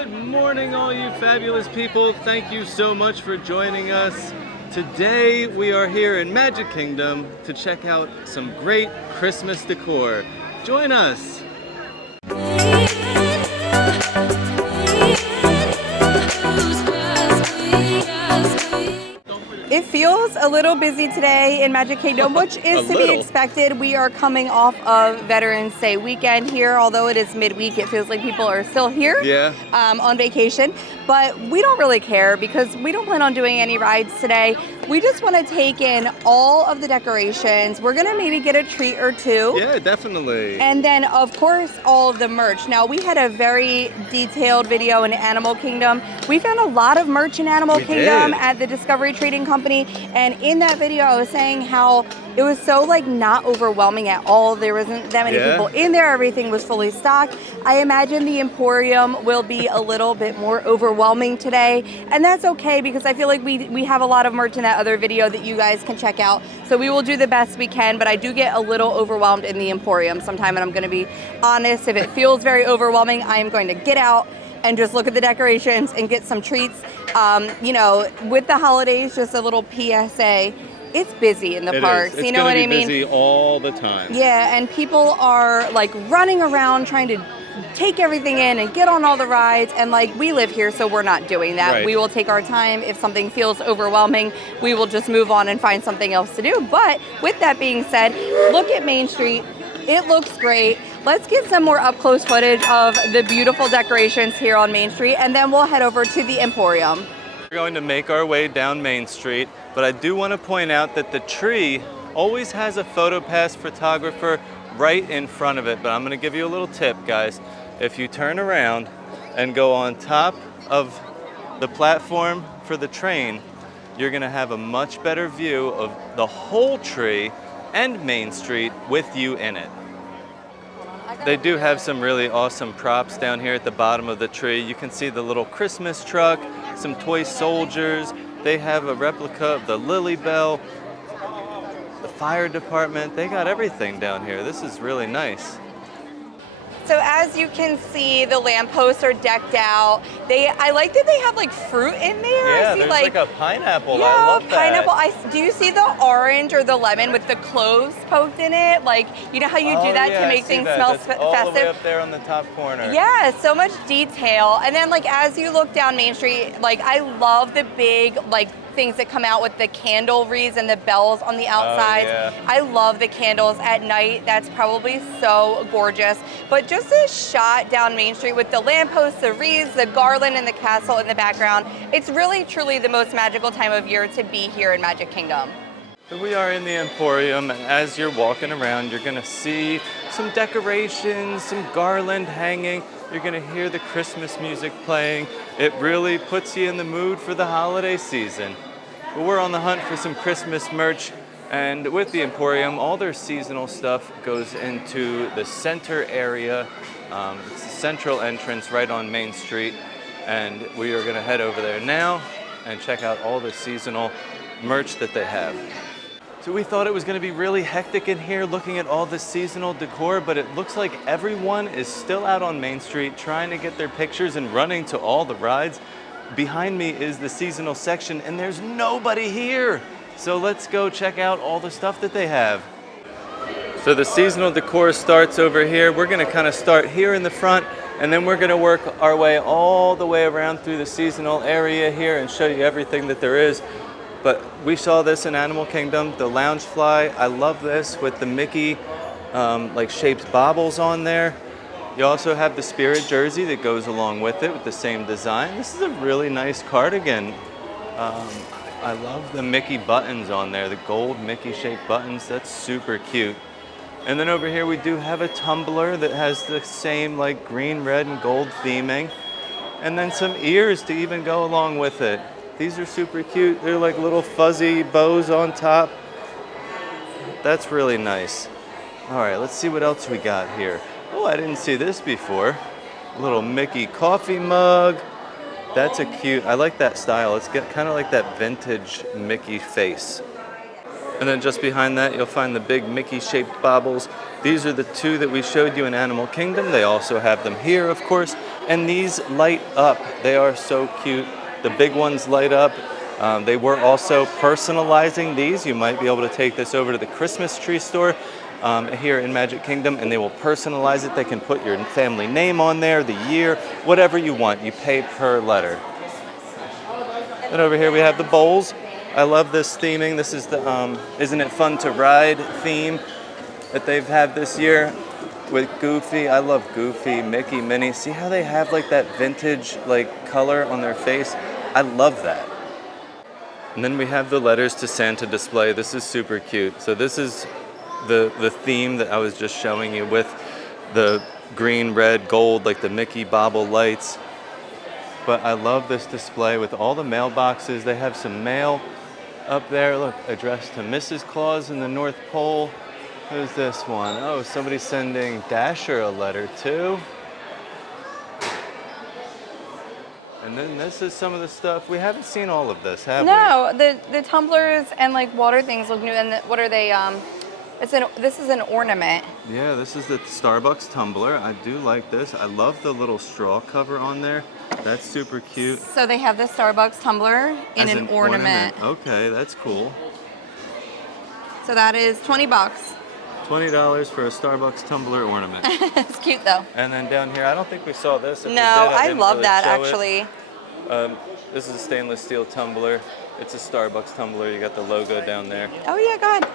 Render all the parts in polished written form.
Good morning, all you fabulous people. Thank you so much for joining us. Today we are here in Magic Kingdom to check out some great Christmas decor. Join us. It feels a little busy today in Magic Kingdom, which is to be expected. We are coming off of Veterans Day weekend here. Although it is midweek, it feels like people are still here on vacation. But we don't really care because we don't plan on doing any rides today. We just want to take in all of the decorations. We're going to maybe get a treat or two. Yeah, definitely. And then, of course, all of the merch. Now, we had a very detailed video in Animal Kingdom. We found a lot of merch in Animal Kingdom at the Discovery Trading Company. And in that video, I was saying how it was so not overwhelming at all. There wasn't that many people in there. Everything was fully stocked. I imagine the Emporium will be a little bit more overwhelming today. And that's okay because I feel like we have a lot of merch in that other video that you guys can check out. So we will do the best we can, but I do get a little overwhelmed in the Emporium sometime. And I'm going to be honest, if it feels very overwhelming, I am going to get out and just look at the decorations and get some treats. You know, with the holidays, just a little PSA. It's busy in the parks. You know what I mean? It's busy all the time. Yeah, and people are running around trying to take everything in and get on all the rides. And we live here, so we're not doing that. Right. We will take our time. If something feels overwhelming, we will just move on and find something else to do. But with that being said, look at Main Street. It looks great. Let's get some more up-close footage of the beautiful decorations here on Main Street, and then we'll head over to the Emporium. We're going to make our way down Main Street, but I do want to point out that the tree always has a PhotoPass photographer right in front of it. But I'm going to give you a little tip, guys. If you turn around and go on top of the platform for the train, you're going to have a much better view of the whole tree and Main Street with you in it. They do have some really awesome props down here at the bottom of the tree. You can see the little Christmas truck, some toy soldiers. They have a replica of the Lily Bell, the fire department. They got everything down here. This is really nice. So as you can see, the lampposts are decked out. I like that they have fruit in there. Yeah, I see there's a pineapple. Yeah, I love that. pineapple. Do you see the orange or the lemon with the cloves poked in it? You know how you do that to make things smell festive? All the way up there on the top corner. Yeah, so much detail. And then as you look down Main Street, I love the big things that come out with the candle wreaths and the bells on the outside. I love the candles at night. That's probably so gorgeous. But just a shot down Main Street with the lampposts, the wreaths, the garland, and the castle in the background. It's really, truly the most magical time of year to be here in Magic Kingdom. So we are in the Emporium, and as you're walking around, you're gonna see some decorations, some garland hanging. You're gonna hear the Christmas music playing. It really puts you in the mood for the holiday season. But we're on the hunt for some Christmas merch, and with the Emporium, all their seasonal stuff goes into the center area. It's the central entrance right on Main Street, and we are gonna head over there now and check out all the seasonal merch that they have. So we thought it was going to be really hectic in here looking at all the seasonal decor, but it looks like everyone is still out on Main Street trying to get their pictures and running to all the rides. Behind me is the seasonal section and there's nobody here. So let's go check out all the stuff that they have. So the seasonal decor starts over here. We're going to kind of start here in the front, and then we're going to work our way all the way around through the seasonal area here and show you everything that there is. But we saw this in Animal Kingdom, the Loungefly. I love this with the Mickey shaped baubles on there. You also have the Spirit jersey that goes along with it with the same design. This is a really nice cardigan. I love the Mickey buttons on there, the gold Mickey shaped buttons. That's super cute. And then over here we do have a tumbler that has the same green, red, and gold theming. And then some ears to even go along with it. These are super cute. They're like little fuzzy bows on top. That's really nice. All right, let's see what else we got here. Oh, I didn't see this before. A little Mickey coffee mug. That's I like that style. It's kind of like that vintage Mickey face. And then just behind that, you'll find the big Mickey-shaped baubles. These are the two that we showed you in Animal Kingdom. They also have them here, of course. And these light up. They are so cute. The big ones light up. They were also personalizing these. You might be able to take this over to the Christmas tree store here in Magic Kingdom, and they will personalize it. They can put your family name on there, the year, whatever you want. You pay per letter. And over here we have the bowls. I love this theming. This is the Isn't It Fun to Ride theme that they've had this year with Goofy. I love Goofy, Mickey, Minnie. See how they have like that vintage like color on their face? I love that. And then we have the letters to Santa display. This is super cute. So this is the theme that I was just showing you with the green, red, gold, like the Mickey bobble lights. But I love this display with all the mailboxes. They have some mail up there. Look, addressed to Mrs. Claus in the North Pole. Who's this one? Oh, somebody's sending Dasher a letter too. And then this is some of the stuff. We haven't seen all of this, have we? No, the tumblers and like water things look new. And what are they? This is an ornament. Yeah, this is the Starbucks tumbler. I do like this. I love the little straw cover on there. That's super cute. So they have the Starbucks tumbler in an ornament. Okay, that's cool. So that is $20. $20 for a Starbucks tumbler ornament. It's cute though. And then down here, I don't think we saw this. If No, I love that actually. This is a stainless steel tumbler. It's a Starbucks tumbler. You got the logo down there. Oh yeah, go ahead.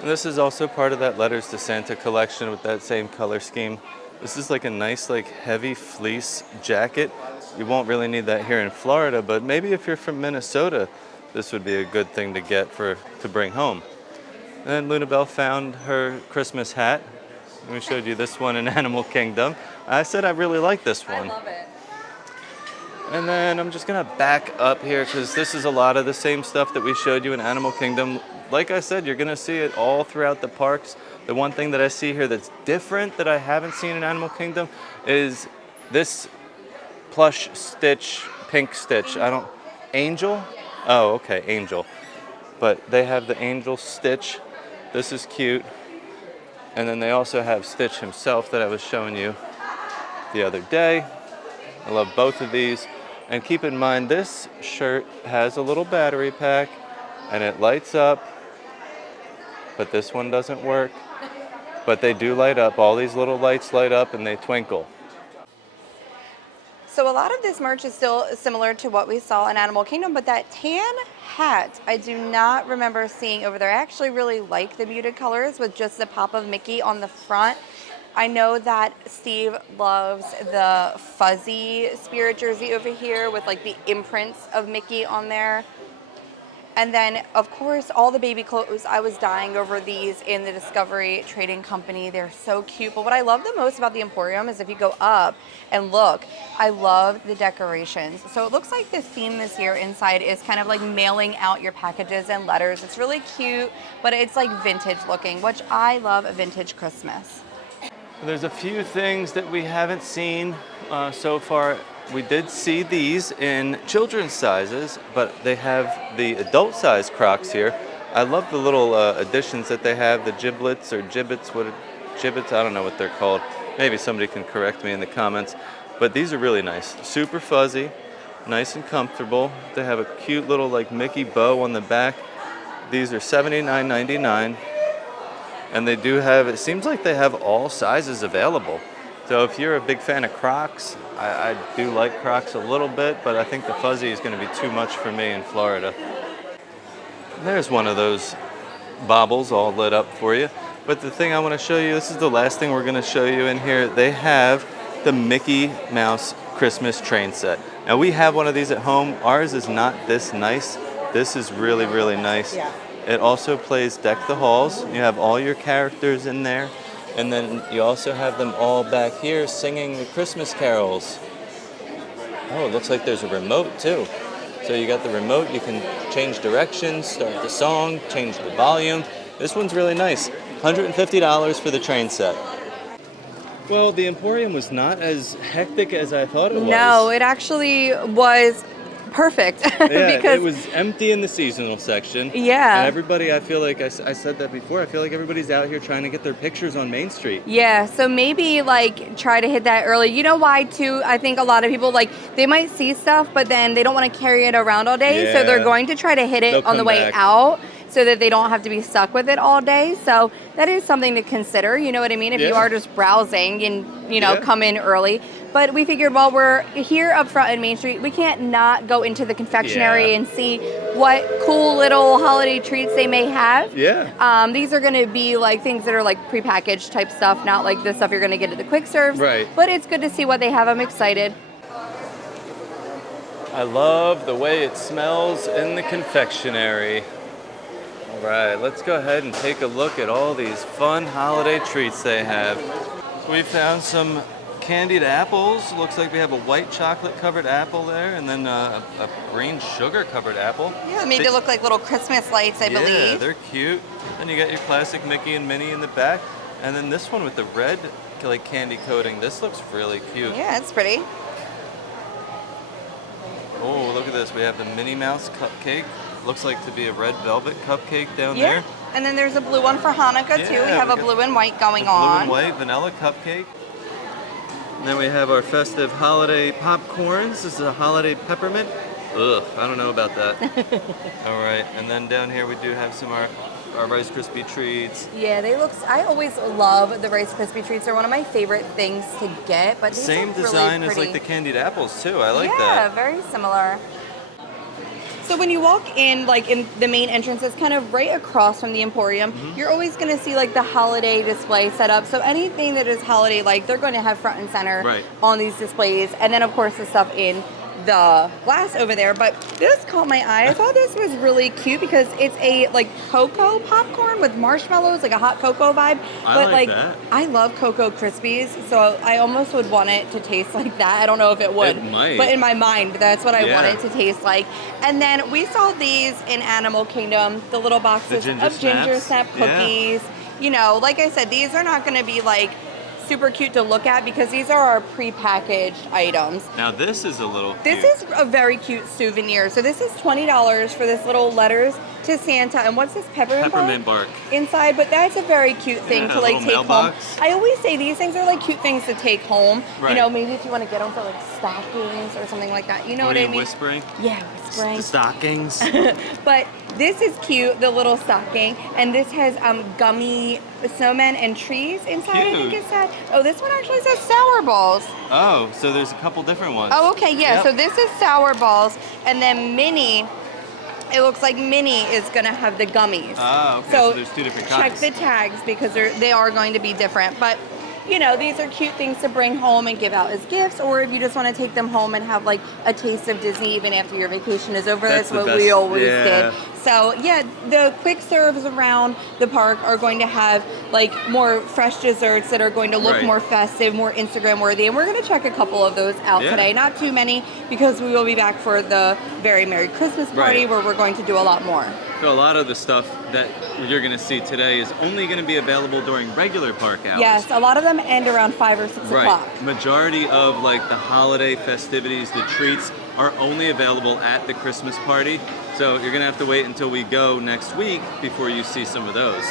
And this is also part of that Letters to Santa collection with that same color scheme. This is like a nice, like heavy fleece jacket. You won't really need that here in Florida, but maybe if you're from Minnesota, this would be a good thing to get to bring home. And then Luna Bell found her Christmas hat. We showed you this one in Animal Kingdom. I said I really like this one. I love it. And then I'm just gonna back up here because this is a lot of the same stuff that we showed you in Animal Kingdom. Like I said, you're gonna see it all throughout the parks. The one thing that I see here that's different that I haven't seen in Animal Kingdom is this plush Stitch, pink Stitch. Angel? Oh, okay, Angel. But they have the Angel Stitch. This is cute. And then they also have Stitch himself that I was showing you the other day. I love both of these. And keep in mind, this shirt has a little battery pack and it lights up, but this one doesn't work. But they do light up. All these little lights light up and they twinkle. So a lot of this merch is still similar to what we saw in Animal Kingdom, but that tan hat, I do not remember seeing over there. I actually really like the muted colors with just the pop of Mickey on the front. I know that Steve loves the fuzzy Spirit jersey over here with like the imprints of Mickey on there. And then, of course, all the baby clothes. I was dying over these in the Discovery Trading Company. They're so cute. But what I love the most about the Emporium is if you go up and look, I love the decorations. So it looks like the theme this year inside is kind of like mailing out your packages and letters. It's really cute, but it's like vintage looking, which I love a vintage Christmas. There's a few things that we haven't seen so far. We did see these in children's sizes, but they have the adult size Crocs here. I love the little additions that they have, the giblets or gibbets, gibbets, I don't know what they're called. Maybe somebody can correct me in the comments. But these are really nice, super fuzzy, nice and comfortable. They have a cute little like Mickey bow on the back. These are $79.99. And they do have, it seems like they have all sizes available. So if you're a big fan of Crocs, I do like Crocs a little bit, but I think the fuzzy is going to be too much for me in Florida. There's one of those baubles all lit up for you. But the thing I want to show you, this is the last thing we're going to show you in here. They have the Mickey Mouse Christmas train set. Now we have one of these at home. Ours is not this nice. This is really, really nice. Yeah. It also plays Deck the Halls. You have all your characters in there. And then you also have them all back here singing the Christmas carols. Oh, it looks like there's a remote too. So you got the remote, you can change directions, start the song, change the volume. This one's really nice. $150 for the train set. Well, the Emporium was not as hectic as I thought it was. No, it actually was perfect. Yeah, because it was empty in the seasonal section. Yeah. And everybody, I feel like, I said that before, I feel like everybody's out here trying to get their pictures on Main Street. Yeah, so maybe like try to hit that early. You know why too? I think a lot of people like they might see stuff, but then they don't want to carry it around all day. So they're Yeah. going to try to hit it They'll on the come way back. out so that they don't have to be stuck with it all day. So that is something to consider. You know what I mean? If you Yeah. are just browsing and, you know, Yeah. come in early. But we figured while we're here up front in Main Street, we can't not go into the confectionery Yeah. and see what cool little holiday treats they may have. Yeah. These are going to be like things that are like prepackaged type stuff, not like the stuff you're going to get at the quick serves. Right. But it's good to see what they have. I'm excited. I love the way it smells in the confectionery. All right, let's go ahead and take a look at all these fun holiday treats they have. We found some candied apples. Looks like we have a white chocolate covered apple there, and then a green sugar covered apple. Yeah, made to look like little Christmas lights, I believe. Yeah, they're cute. Then you got your classic Mickey and Minnie in the back, and then this one with the red like candy coating. This looks really cute. Yeah, it's pretty. Oh, look at this. We have the Minnie Mouse cupcake. Looks like to be a red velvet cupcake down there. And then there's a blue one for Hanukkah too. We Yeah, have we a got blue and white going Blue on. and white vanilla cupcake. And then we have our festive holiday popcorns. This is a holiday peppermint. Ugh, I don't know about that. All right, and then down here we do have some our Rice Krispie treats. Yeah, they look. I always love the Rice Krispie treats. They're one of my favorite things to get. But these Same look design really as like pretty. the candied apples too. I like Yeah, that. very similar. So when you walk in, like in the main entrance, it's kind of right across from the Emporium. You're always going to see like the holiday display set up. So anything that is holiday, like they're going to have front and center on these displays. And then of course the stuff in the glass over there. But this caught my eye. I thought this was really cute because it's a like cocoa popcorn with marshmallows, like a hot cocoa vibe. I like that. I love Cocoa Krispies, so I almost would want it to taste like that. I don't know if it would. It might. But in my mind, that's what I want Yeah. it to taste like. And then we saw these in Animal Kingdom, the little boxes of ginger snap cookies. You know, like I said, these are not going to be like super cute to look at because these are our pre-packaged items. Now this is a little cute. This is a very cute souvenir. So this is $20 for this little letters to Santa. And what's this peppermint bark inside? But that's a very cute thing to like take home. I always say these things are like cute things to take home. Right. You know, maybe if you want to get them for like stockings or something like that. You know what I mean? Whispering? Yeah, whispering. Stockings. But this is cute, the little stocking, and this has gummy snowmen and trees inside. I think it said. Oh, this one actually says sour balls. Oh, so there's a couple different ones. Oh, okay, yeah. So this is sour balls, and then Minnie. It looks like Minnie is gonna have the gummies. Oh, okay. So there's two different kinds. Check the tags because they are going to be different, but. You know, these are cute things to bring home and give out as gifts, or if you just want to take them home and have like a taste of Disney even after your vacation is over. That's what we always did. So yeah, the quick serves around the park are going to have like more fresh desserts that are going to look more festive, more Instagram worthy, and we're going to check a couple of those out today. Not too many because we will be back for the very Merry Christmas party where we're going to do a lot more. So a lot of the stuff that you're going to see today is only going to be available during regular park hours. Yes, a lot of them end around 5 or 6 o'clock. Majority of like the holiday festivities, the treats are only available at the Christmas party. So you're going to have to wait until we go next week before you see some of those.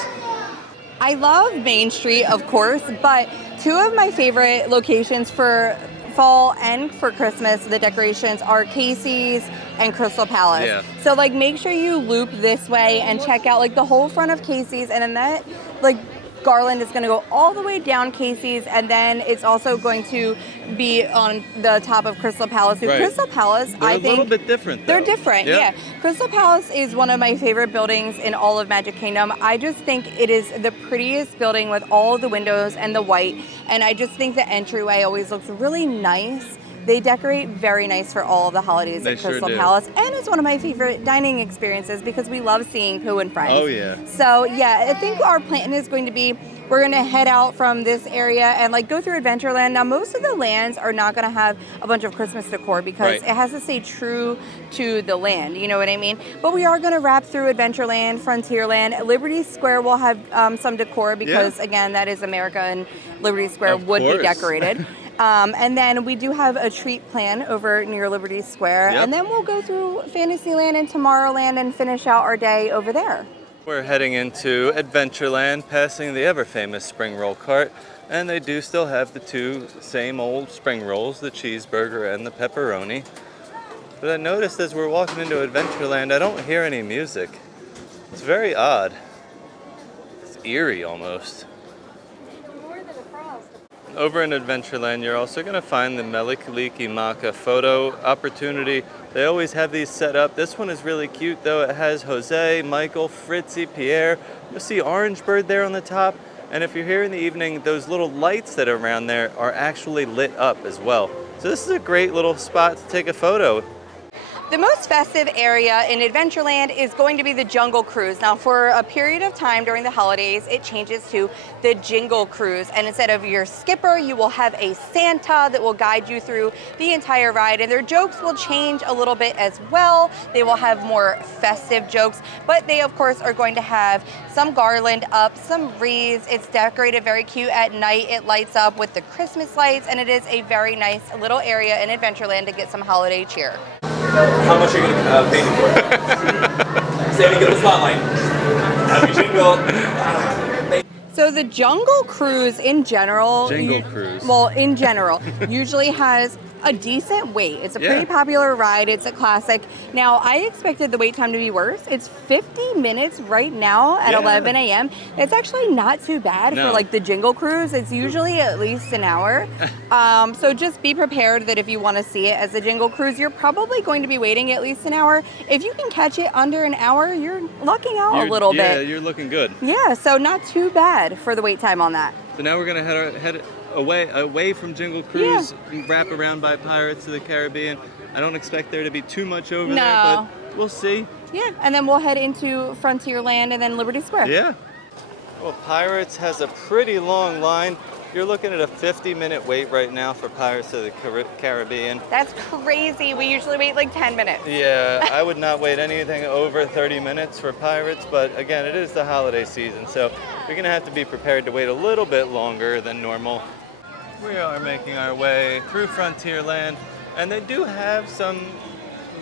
I love Main Street, of course, but two of my favorite locations for fall and for Christmas, the decorations are Casey's and Crystal Palace. Yeah. So like make sure you loop this way and check out like the whole front of Casey's, and then that like garland is going to go all the way down Casey's, and then it's also going to be on the top of Crystal Palace. So Crystal Palace, I think, a little bit different, though. They're different, yeah. Crystal Palace is one of my favorite buildings in all of Magic Kingdom. I just think it is the prettiest building with all the windows and the white, and I just think the entryway always looks really nice. They decorate very nice for all of the holidays at Crystal Palace. And it's one of my favorite dining experiences because we love seeing Pooh and Friends. Oh, yeah. So, yeah, I think our plan is going to be, we're going to head out from this area and like go through Adventureland. Now, most of the lands are not going to have a bunch of Christmas decor because it has to stay true to the land. You know what I mean? But we are going to wrap through Adventureland, Frontierland. Liberty Square will have some decor because, again, that is America and Liberty Square would be decorated. And then we do have a treat plan over near Liberty Square. Yep. And then we'll go through Fantasyland and Tomorrowland and finish out our day over there. We're heading into Adventureland, passing the ever-famous spring roll cart, and they do still have the two same old spring rolls, the cheeseburger and the pepperoni. But I noticed as we're walking into Adventureland, I don't hear any music. It's very odd. It's eerie almost. Over in Adventureland, you're also going to find the Melikaliki Maka photo opportunity. They always have these set up. This one is really cute, though. It has Jose, Michael, Fritzy, Pierre. You'll see Orange Bird there on the top. And if you're here in the evening, those little lights that are around there are actually lit up as well. So this is a great little spot to take a photo. The most festive area in Adventureland is going to be the Jungle Cruise. Now, for a period of time during the holidays, it changes to the Jingle Cruise. And instead of your skipper, you will have a Santa that will guide you through the entire ride. And their jokes will change a little bit as well. They will have more festive jokes, but they, of course, are going to have some garland up, some wreaths. It's decorated very cute at night. It lights up with the Christmas lights, and it is a very nice little area in Adventureland to get some holiday cheer. How much are you going to pay me for it? Sammy, get the spotlight. Happy jingle. So the Jungle Cruise in general, usually has a decent wait. It's a pretty popular ride. It's a classic. Now, I expected the wait time to be worse. It's 50 minutes right now at 11 a.m. It's actually not too bad for like the Jingle Cruise. It's usually at least an hour. So just be prepared that if you want to see it as a Jingle Cruise, you're probably going to be waiting at least an hour. If you can catch it under an hour, you're lucking out a little bit. Yeah, you're looking good. Yeah, so not too bad for the wait time on that. So now we're going to head away from Jingle Cruise and wrap around by Pirates of the Caribbean. I don't expect there to be too much over there, but we'll see. Yeah, and then we'll head into Frontierland and then Liberty Square. Yeah. Well, Pirates has a pretty long line. You're looking at a 50-minute wait right now for Pirates of the Caribbean. That's crazy. We usually wait like 10 minutes. Yeah, I would not wait anything over 30 minutes for Pirates, but again, it is the holiday season, so you're going to have to be prepared to wait a little bit longer than normal. We are making our way through Frontierland, and they do have some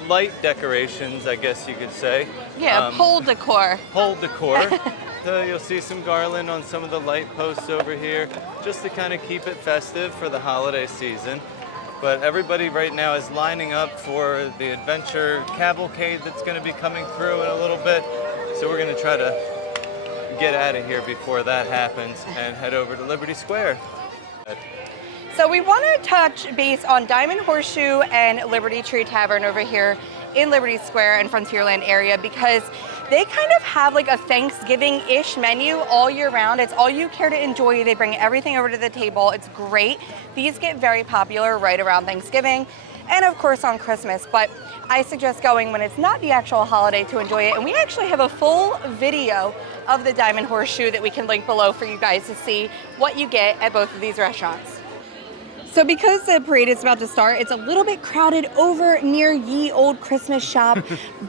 light decorations, I guess you could say. Yeah, pole decor. Pole decor. So you'll see some garland on some of the light posts over here, just to kind of keep it festive for the holiday season. But everybody right now is lining up for the adventure cavalcade that's going to be coming through in a little bit. So we're going to try to get out of here before that happens and head over to Liberty Square. So we want to touch base on Diamond Horseshoe and Liberty Tree Tavern over here in Liberty Square and Frontierland area, because they kind of have like a Thanksgiving-ish menu all year round. It's all you care to enjoy. They bring everything over to the table. It's great. These get very popular right around Thanksgiving and of course on Christmas, but I suggest going when it's not the actual holiday to enjoy it. And we actually have a full video of the Diamond Horseshoe that we can link below for you guys to see what you get at both of these restaurants. So because the parade is about to start, it's a little bit crowded over near Ye Old Christmas Shop,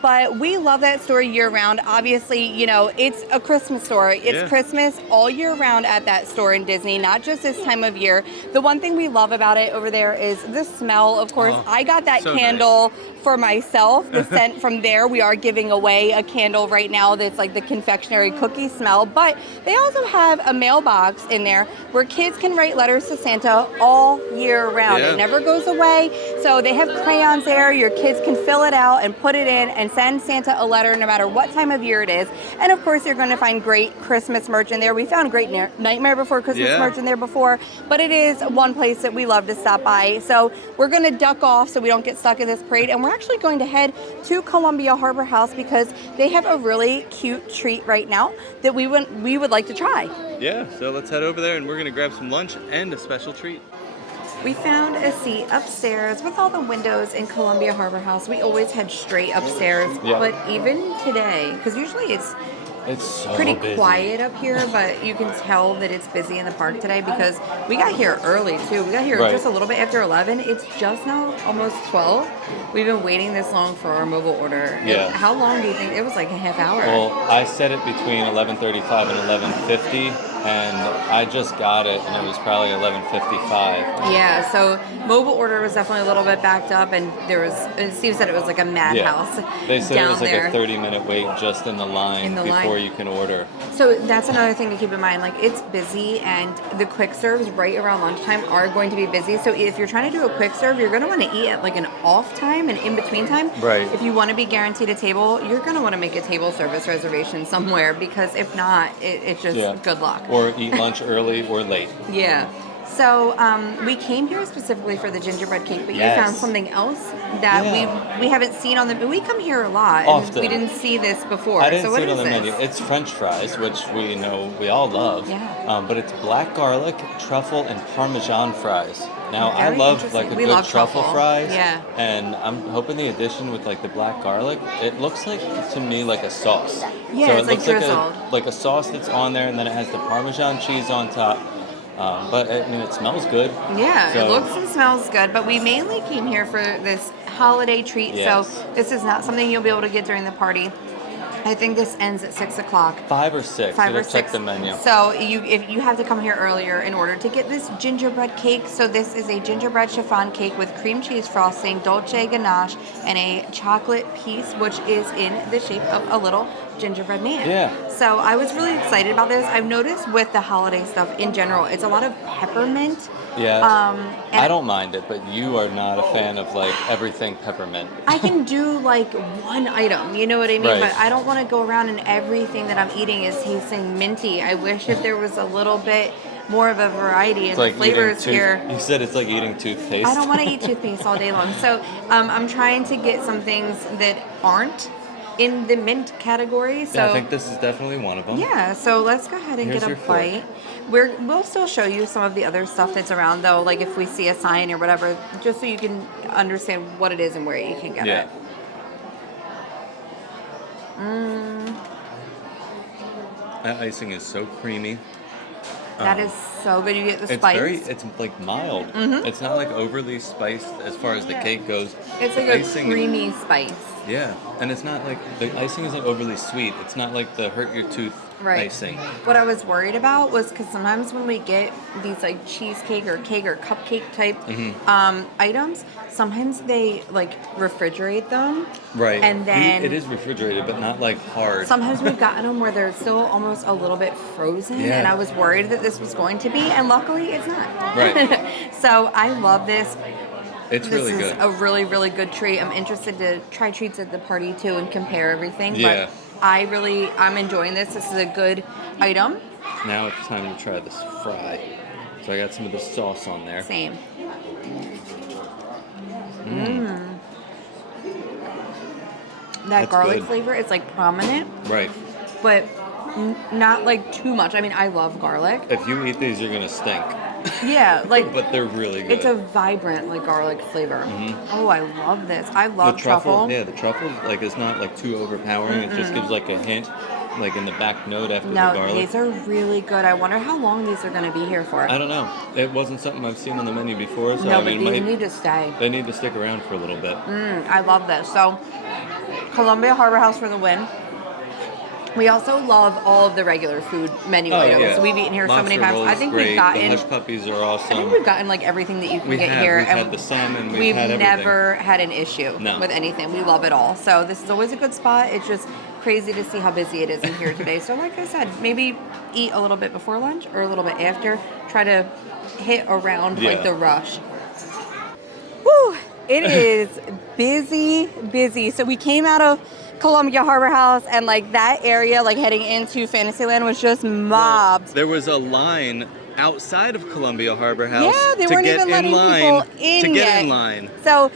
but we love that store year round. Obviously, you know, it's a Christmas store. It's Christmas all year round at that store in Disney, not just this time of year. The one thing we love about it over there is the smell, of course. I got that candle for myself, the scent from there. We are giving away a candle right now that's like the confectionery cookie smell, but they also have a mailbox in there where kids can write letters to Santa all year round. It never goes away. So they have crayons there. Your kids can fill it out and put it in and send Santa a letter no matter what time of year it is. And of course, you're going to find great Christmas merch in there. We found great Nightmare Before Christmas merch in there before, but it is one place that we love to stop by. So we're going to duck off so we don't get stuck in this parade. And we're actually going to head to Columbia Harbor House because they have a really cute treat right now that we would like to try. Yeah, so let's head over there and we're going to grab some lunch and a special treat. We found a seat upstairs with all the windows in Columbia Harbor House. We always head straight upstairs, but even today, because usually it's so pretty quiet up here, but you can tell that it's busy in the park today because we got here early too. We got here just a little bit after 11. It's just now almost 12. We've been waiting this long for our mobile order. How long do you think? It was like a half hour. Well, I set it between 11:35 and 11:50. and I just got it, and it was probably 11:55. Yeah, so mobile order was definitely a little bit backed up, and Steve said it was like a madhouse. They said down it was like there. a 30-minute wait just in the line before you can order. So that's another thing to keep in mind. Like, it's busy, and the quick serves right around lunchtime are going to be busy. So if you're trying to do a quick serve, you're going to want to eat at like an off time and in between time. Right. If you want to be guaranteed a table, you're going to want to make a table service reservation somewhere, because if not, it's just good luck. Or eat lunch early or late. Yeah. So we came here specifically for the gingerbread cake, but you found something else that we haven't seen on the. We come here a lot, and often. we didn't see this before. I didn't so see it what on the is menu. this? It's French fries, which we all love. Yeah. But it's black garlic, truffle, and Parmesan fries. Now I Very love interesting. like a We good love truffle fries. Yeah. And I'm hoping the addition with like the black garlic, it looks like to me like a sauce. Yeah, so it's it like looks drizzled. like a sauce that's on there, and then it has the Parmesan cheese on top. But I mean, it smells good. Yeah, So- it looks and smells good, but we mainly came here for this holiday treat, Yes. so this is not something you'll be able to get during the party. I think this ends at 6 o'clock. 5 or 6. 5 or Let's check 6. the menu. So if you have to come here earlier in order to get this gingerbread cake. So this is a gingerbread chiffon cake with cream cheese frosting, dolce ganache, and a chocolate piece, which is in the shape of a little gingerbread man. Yeah. So I was really excited about this. I've noticed with the holiday stuff in general, it's a lot of peppermint. Yeah. And I don't mind it, but you are not a fan of like everything peppermint. I can do like one item, you know what I mean? Right. But I don't want to go around and everything that I'm eating is tasting minty. I wish if there was a little bit more of a variety in the flavors here. You said it's like eating toothpaste. I don't want to eat toothpaste all day long. So I'm trying to get some things that aren't in the mint category. So Yeah, I think this is definitely one of them. yeah, so let's go ahead and Here's get a your fork. bite. We'll still show you some of the other stuff that's around, though, like if we see a sign or whatever, just so you can understand what it is and where you can get it. That icing is so creamy. That is so good. You get the It's spice. it's like mild. Mhm. It's not like overly spiced as far as the cake goes. It's like The a icing- creamy spice. Yeah, and it's not like the icing isn't overly sweet. It's not like the hurt your tooth Right. icing. What I was worried about was because sometimes when we get these like cheesecake or cake or cupcake type items, sometimes they like refrigerate them. Right. And then it is refrigerated, but not like hard. sometimes we've gotten them where they're still almost a little bit frozen, Yeah. and I was worried that this was going to be, and luckily it's not. Right. So I love this. It's This really is good. a really, really good treat. I'm interested to try treats at the party too and compare everything. Yeah. But I'm enjoying this. This is a good item. Now it's time to try this fry. So I got some of the sauce on there. Same. That That's garlic good. flavor is like prominent, Right. but not like too much. I mean, I love garlic. If you eat these, you're gonna stink. Yeah, like But they're really good. it's a vibrant like garlic flavor. Oh, I love this. I love the truffle. Yeah, the truffle like is not like too overpowering. It just gives like a hint, like in the back note after the No, garlic. these are really good. I wonder how long these are going to be here for. I don't know. It wasn't something I've seen on the menu before, so No, I but mean, these need to stay. they need to stick around for a little bit. I love this. So, Columbia Harbor House for the win. We also love all of the regular food menu items. yeah. We've eaten here so many Lobster times. roll I is think great. we've gotten. The hush puppies are I think awesome. we've gotten like everything that you can get here, We've and had the salmon. we've had everything. never had an issue No. with anything. We love it all. So this is always a good spot. It's just crazy to see how busy it is in here today. So like I said, maybe eat a little bit before lunch or a little bit after. Try to hit around like Yeah. the rush. Whew, it is busy. So we came out of Columbia Harbor House, and like that area, like heading into Fantasyland, was just mobbed. There was a line outside of Columbia Harbor House Yeah, they to weren't get even in letting line people in to get yet. in line. So,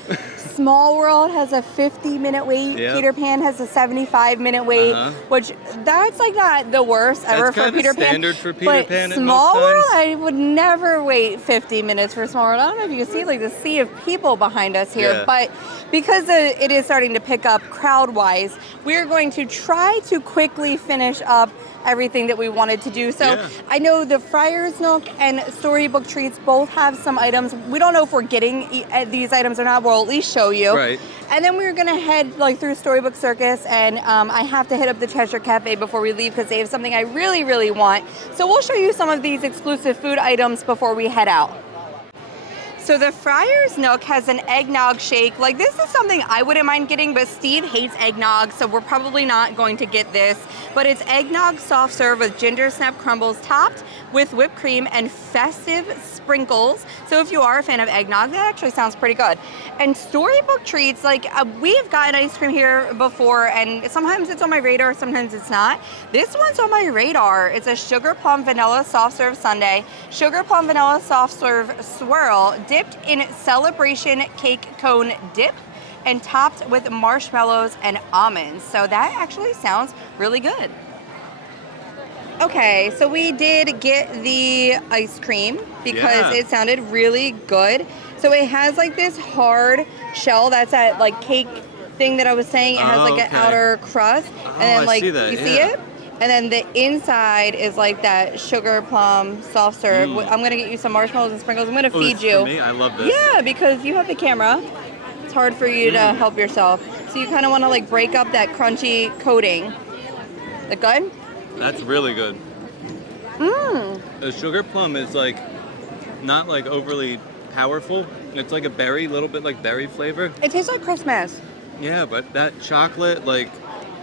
Small World has a 50-minute wait. Yep. Peter Pan has a 75-minute wait, Uh-huh. which that's like not the worst ever That's for kinda Peter Pan. standard for Peter but Pan at Small most World, times. I would never wait 50 minutes for Small World. I don't know if you can see like the sea of people behind us here, Yeah. but because it is starting to pick up crowd-wise, we're going to try to quickly finish up everything that we wanted to do. So Yeah. I know the Friar's Nook and Storybook Treats both have some items. We don't know if we're getting these items or not. We'll at least show you. Right. And then we're gonna head like through Storybook Circus, and I have to hit up the Cheshire Cafe before we leave because they have something I really, really want. So we'll show you some of these exclusive food items before we head out. So the Friar's Nook has an eggnog shake. Like, this is something I wouldn't mind getting, but Steve hates eggnog, so we're probably not going to get this. But it's eggnog soft serve with ginger snap crumbles topped with whipped cream and festive sprinkles. So if you are a fan of eggnog, that actually sounds pretty good. And Storybook Treats, like we've gotten ice cream here before, and sometimes it's on my radar, sometimes it's not. This one's on my radar. It's a sugar plum vanilla soft serve sundae, sugar plum vanilla soft serve swirl, dipped in celebration cake cone dip, and topped with marshmallows and almonds. So that actually sounds really good. Okay, so we did get the ice cream because it sounded really good. So it has like this hard shell, that's that like cake thing that I was saying. It has like an outer crust, and then like I see that, you see it? And then the inside is like that sugar plum soft serve. I'm gonna get you some marshmallows and sprinkles. I'm gonna feed you. For me? I love this. Yeah, because you have the camera. It's hard for you to help yourself. So you kind of want to like break up that crunchy coating. That good? That's really good. The sugar plum is like not like overly powerful. It's like a berry, little bit like berry flavor. It tastes like Christmas. Yeah, but that chocolate like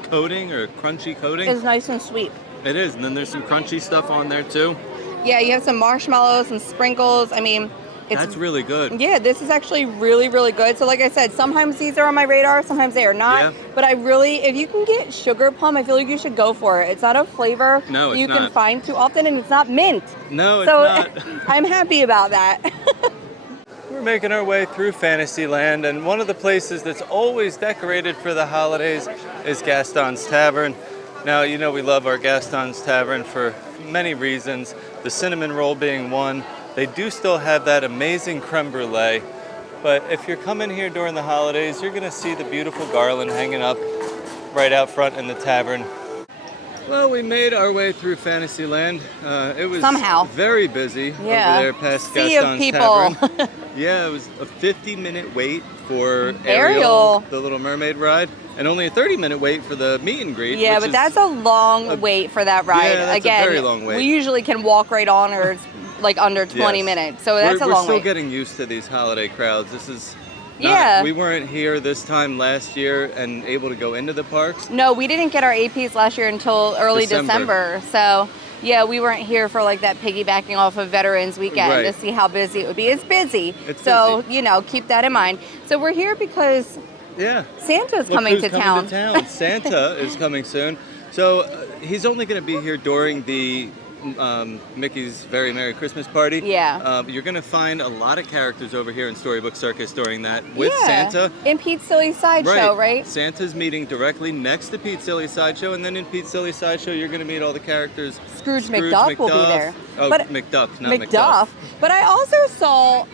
coating or crunchy coating, It's nice and sweet. it is. And then there's some crunchy stuff on there too. Yeah, you have some marshmallows, some sprinkles. I mean, it's That's really good. yeah, this is actually really, really good. So like I said, sometimes these are on my radar, sometimes they are not. Yeah. But I really, if you can get sugar plum, I feel like you should go for it. It's not a flavor No, it's you can not. find too often, and it's not mint. No, it's So not. I'm happy about that. We're making our way through Fantasyland, and one of the places that's always decorated for the holidays is Gaston's Tavern. Now, you know we love our Gaston's Tavern for many reasons, the cinnamon roll being one. They do still have that amazing creme brulee, but if you're coming here during the holidays, you're gonna see the beautiful garland hanging up right out front in the tavern. Well, we made our way through Fantasyland. It was Somehow. very busy over there past Sea of Gaston's people. Tavern. Yeah, it was a 50-minute wait for Ariel, the Little Mermaid ride, and only a 30-minute wait for the meet and greet. Yeah, which but is that's a long wait for that ride. Yeah, that's Again, a very long wait. we usually can walk right on, or it's like under 20 Yes. minutes. So that's a long We're still wait. getting used to these holiday crowds. This is not, Yeah. we weren't here this time last year and able to go into the parks. No, we didn't get our APs last year until early December. So yeah, we weren't here for like that piggybacking off of Veterans Weekend Right. to see how busy it would be. It's busy. It's so, busy. you know, keep that in mind. So we're here because Yeah. Santa's Look coming who's to town. Santa is coming soon. So he's only going to be here during the Mickey's Very Merry Christmas Party. Yeah. You're going to find a lot of characters over here in Storybook Circus during that with Yeah. Santa. In Pete's Silly Sideshow, right? Santa's meeting directly next to Pete's Silly Sideshow, and then in Pete's Silly Sideshow, you're going to meet all the characters. Scrooge McDuck will be there. Oh, But- McDuck, not McDuff. But I also saw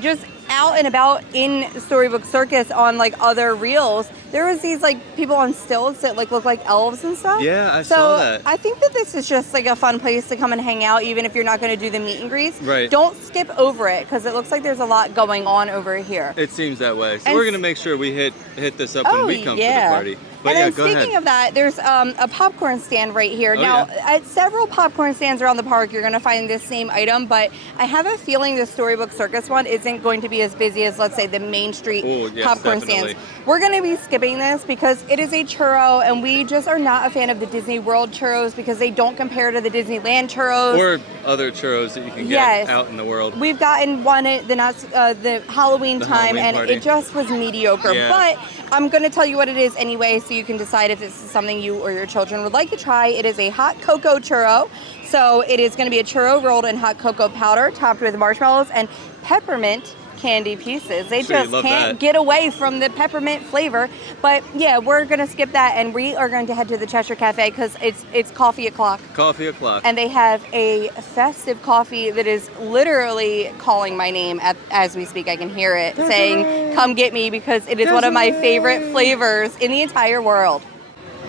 just out and about in Storybook Circus on like other reels, there was these like people on stilts that like look like elves and stuff. Yeah, I so saw that. I think that this is just like a fun place to come and hang out, even if you're not going to do the meet and greets. Right. Don't skip over it because it looks like there's a lot going on over here. It seems that way. So And we're going to make sure we hit this up when we come to the party. But And yeah, then go speaking ahead. of that, there's a popcorn stand right here. Oh, now, yeah. at several popcorn stands around the park, you're going to find this same item, but I have a feeling the Storybook Circus one isn't going to be as busy as, let's say, the Main Street Oh, yes, popcorn definitely. stands. We're going to be skipping this because it is a churro, and we just are not a fan of the Disney World churros because they don't compare to the Disneyland churros. Or other churros that you can get Yes. out in the world. We've gotten one at the Halloween The time, Halloween and party. it just was mediocre. Yeah. But I'm going to tell you what it is anyway, so you can decide if this is something you or your children would like to try. It is a hot cocoa churro. So it is going to be a churro rolled in hot cocoa powder, topped with marshmallows and peppermint candy pieces. They Sure, you just love can't that. get away from the peppermint flavor. But yeah, we're going to skip that, and we are going to head to the Cheshire Cafe because it's coffee o'clock. Coffee o'clock. And they have a festive coffee that is literally calling my name as we speak. I can hear it saying, "Come get me," because it is one of my favorite flavors in the entire world.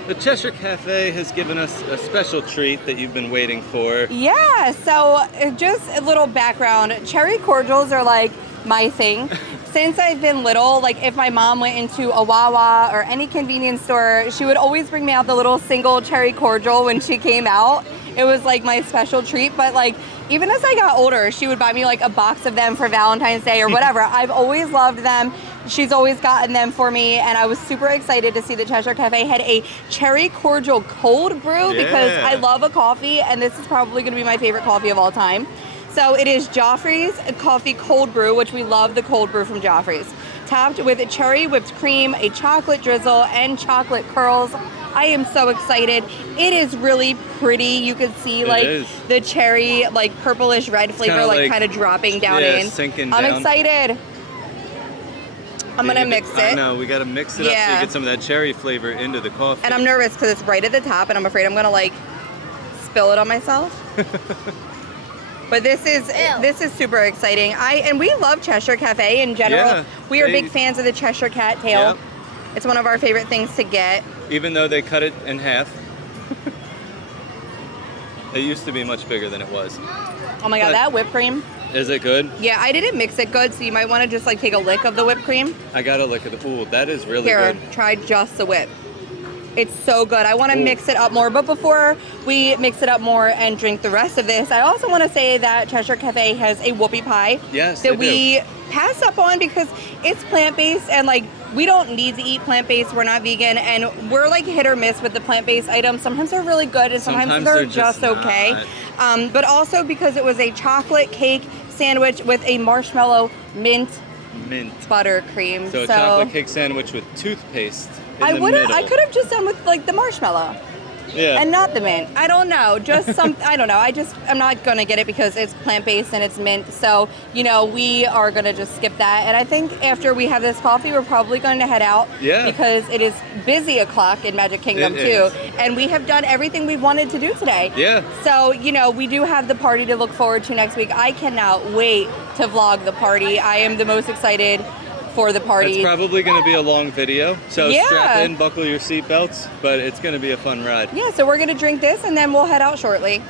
The Cheshire Cafe has given us a special treat that you've been waiting for. Yeah, so just a little background. Cherry cordials are like my thing. Since I've been little, like if my mom went into a Wawa or any convenience store, she would always bring me out the little single cherry cordial when she came out. It was like my special treat, but like even as I got older, she would buy me like a box of them for Valentine's Day or whatever. I've always loved them. She's always gotten them for me, and I was super excited to see the Cheshire Cafe had a cherry cordial cold brew because I love a coffee, and this is probably going to be my favorite coffee of all time. So it is Joffrey's coffee cold brew, which we love the cold brew from Joffrey's, topped with a cherry whipped cream, a chocolate drizzle, and chocolate curls. I am so excited. It is really pretty. You can see like the cherry, like purplish red flavor, like kind of dropping down in. Sinking I'm down. excited. I'm gonna mix it. I know, we gotta mix it up so you get some of that cherry flavor into the coffee. And I'm nervous because it's right at the top, and I'm afraid I'm gonna like spill it on myself. But this is super exciting. And we love Cheshire Cafe in general. Yeah, we are big fans of the Cheshire Cat tail. Yep. It's one of our favorite things to get. Even though they cut it in half. It used to be much bigger than it was. Oh my God, that whipped cream. Is it good? Yeah, I didn't mix it good, so you might want to just like take a lick of the whipped cream. I got a lick of the, ooh, that is really good. Here, try just the whip. It's so good. I want to mix it up more, but before we mix it up more and drink the rest of this, I also want to say that Cheshire Cafe has a whoopie pie that we pass up on because it's plant-based, and like we don't need to eat plant-based. We're not vegan, and we're like hit or miss with the plant-based items. Sometimes they're really good, and sometimes they're just okay. But also because it was a chocolate cake sandwich with a marshmallow mint buttercream. So a chocolate cake sandwich with toothpaste. I could have just done with like the marshmallow. Yeah. And not the mint. I don't know. Just some, I don't know. I'm not going to get it because it's plant-based and it's mint. So, you know, we are going to just skip that. And I think after we have this coffee, we're probably going to head out. Yeah. Because it is busy o'clock in Magic Kingdom too. And we have done everything we wanted to do today. Yeah. So, you know, we do have the party to look forward to next week. I cannot wait to vlog the party. I am the most excited for the party. It's probably going to be a long video, so strap in, buckle your seatbelts, but it's going to be a fun ride. Yeah, so we're going to drink this and then we'll head out shortly.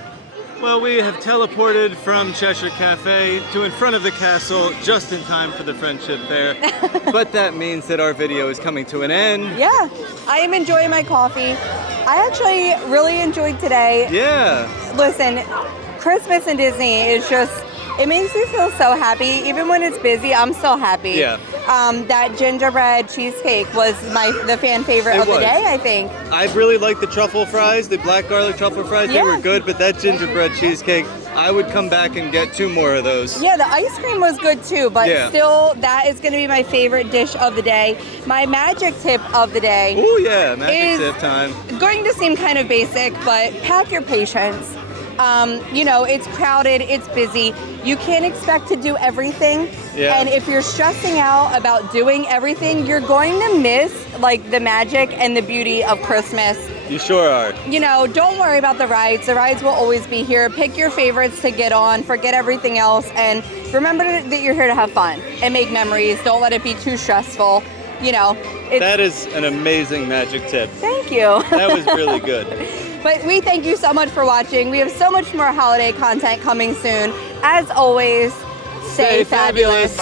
Well, we have teleported from Cheshire Cafe to in front of the castle just in time for the Friendship Fair. But that means that our video is coming to an end. Yeah, I am enjoying my coffee. I actually really enjoyed today. Yeah. Listen, Christmas in Disney is just, it makes me feel so happy. Even when it's busy, I'm still happy. Yeah. That gingerbread cheesecake was the fan favorite of the day, I think. I really like the truffle fries, the black garlic truffle fries. They were good, but that gingerbread cheesecake, I would come back and get 2 more of those. Yeah, the ice cream was good too, but still, that is going to be my favorite dish of the day. My magic tip of the day. Oh yeah, magic tip time. Going to seem kind of basic, but pack your patience. You know, it's crowded, it's busy. You can't expect to do everything. Yeah. And if you're stressing out about doing everything, you're going to miss like the magic and the beauty of Christmas. You sure are. You know, don't worry about the rides. The rides will always be here. Pick your favorites to get on, forget everything else, and remember that you're here to have fun and make memories. Don't let it be too stressful. You know, that is an amazing magic tip. Thank you. That was really good. But we thank you so much for watching. We have so much more holiday content coming soon. As always, stay fabulous.